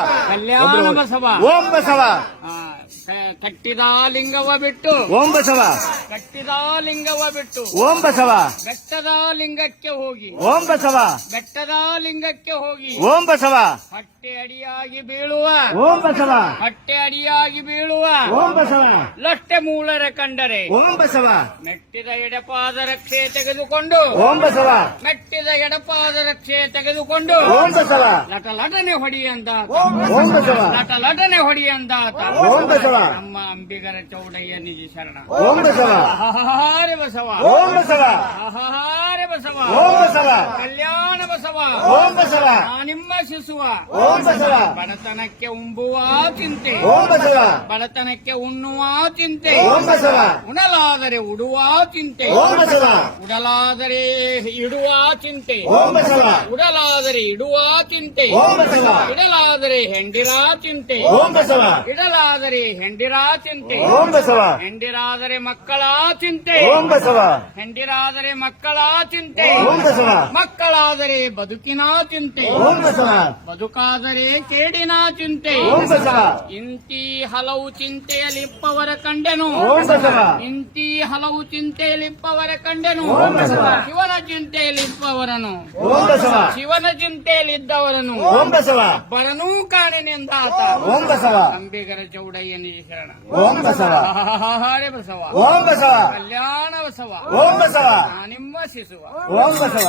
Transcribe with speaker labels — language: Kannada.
Speaker 1: Ah. ಕಲ್ಯಾಣ ಬಸವ
Speaker 2: ಓಂ ಬಸವ
Speaker 1: ಕಟ್ಟಿದ ಲಿಂಗವ ಬಿಟ್ಟು
Speaker 2: ಓಂ ಬಸವ
Speaker 1: ಕಟ್ಟಿದ ಲಿಂಗವ ಬಿಟ್ಟು
Speaker 2: ಓಂ ಬಸವ
Speaker 1: ಬೆಟ್ಟದ ಲಿಂಗಕ್ಕೆ ಹೋಗಿ
Speaker 2: ಓಂ ಬಸವ
Speaker 1: ಬೆಟ್ಟದ ಲಿಂಗಕ್ಕೆ ಹೋಗಿ
Speaker 2: ಓಂ ಬಸವ
Speaker 1: ಹಟ್ಟೆ ಅಡಿಯಾಗಿ ಬೀಳುವ
Speaker 2: ಓಂ ಬಸವ
Speaker 1: ಹಟ್ಟೆ ಅಡಿಯಾಗಿ ಬೀಳುವ
Speaker 2: ಓಂ ಬಸವ
Speaker 1: ಲಟ್ಟೆ ಮೂಲರ ಕಂಡರೆ
Speaker 2: ಓಂ ಬಸವ
Speaker 1: ಮೆಟ್ಟಿದ ಎಡಪಾದ ರಕ್ಷೆ ತೆಗೆದುಕೊಂಡು
Speaker 2: ಓಂ ಬಸವ
Speaker 1: ಮೆಟ್ಟಿದ ಎಡಪಾದ ರಕ್ಷೆ ತೆಗೆದುಕೊಂಡು
Speaker 2: ಓಂ ಬಸವ
Speaker 1: ಲಟ ಲಟನೆ ಹೊಡಿ ಅಂದಾತ
Speaker 2: ಓಂ ಬಸವ
Speaker 1: ಲಟ ಲಟನೆ ಹೊಡಿ ಅಂದಾತ
Speaker 2: ಓಂ ಬಸವ
Speaker 1: ನಮ್ಮ ಅಂಬಿಗರ ಚೌಡಯ್ಯ ನಿಜ ಶರಣ.
Speaker 2: ಓಂ ಬಸವ
Speaker 1: ಆಹಾರೆ ಬಸವ.
Speaker 2: ಓಂ ಬಸವ
Speaker 1: ಆಹಾರೆ ಬಸವ.
Speaker 2: ಓಂ ಬಸವ
Speaker 1: ಕಲ್ಯಾಣ ಬಸವ.
Speaker 2: ಓಂ ಬಸವ
Speaker 1: ನಿಮ್ಮ ಶಿಶುವ.
Speaker 2: ಓಂ ಬಸವ
Speaker 1: ಬಡತನಕ್ಕೆ ಉಂಬುವ ಚಿಂತೆ.
Speaker 2: ಓಂ ಬಸವ
Speaker 1: ಬಡತನಕ್ಕೆ ಉಣ್ಣುವ ಚಿಂತೆ.
Speaker 2: ಓಂ ಬಸವ
Speaker 1: ಉಣಲಾದರೆ ಉಡುವ ಚಿಂತೆ.
Speaker 2: ಓಂ ಬಸವ
Speaker 1: ಉಡಲಾದರೆ ಇಡುವ ಚಿಂತೆ.
Speaker 2: ಓಂ ಬಸವ
Speaker 1: ಉಡಲಾದರೆ ಇಡುವ ಚಿಂತೆ. ಇಡಲಾದರೆ ಹೆಂಡಿರ ಚಿಂತೆ. ಇಡಲಾದರೆ ಹೆಂಡಿರ ಚಿಂತೆ. ಹೆಂಡಿರಾದರೆ ಮಕ್ಕಳ ಚಿಂತೆ. ಹೆಂಡಿರಾದರೆ ಮಕ್ಕಳ ಚಿಂತೆ. ಮಕ್ಕಳಾದರೆ ಬದುಕಿನ ಚಿಂತೆ. ಬದುಕಾದರೆ ಕೇಡಿನ ಚಿಂತೆ. ಇಂತಿ ಹಲವು ಚಿಂತೆಯಲ್ಲಿಪ್ಪವರ ಕಂಡೆನು. ಇಂತಿ ಹಲವು ಚಿಂತೆಯಲ್ಲಿಪ್ಪವರ ಕಂಡೆನು. ಶಿವನ ಚಿಂತೆಯಲ್ಲಿಪ್ಪವರನು. ಶಿವನ ಚಿಂತೆಯಲ್ಲಿದ್ದವರನು
Speaker 2: ಓಂ ಬಸವ.
Speaker 1: ಬರನೂ ಕಾಣೆನೆಂದಾತ
Speaker 2: ಓಂ ಬಸವ.
Speaker 1: ಅಂಬಿಗರ ಚೌಡಯ್ಯ ನಿಜ ಶರಣ
Speaker 2: ಓಂ ಬಸವ.
Speaker 1: ಹರೇ ಬಸವ.
Speaker 2: ಓಂ ಬಸವ.
Speaker 1: ಕಲ್ಯಾಣ ಬಸವ.
Speaker 2: ಓಂ ಬಸವ.
Speaker 1: ನಿಮ್ಮ ಶಿಸುವ
Speaker 2: ಓಂ ಬಸವ.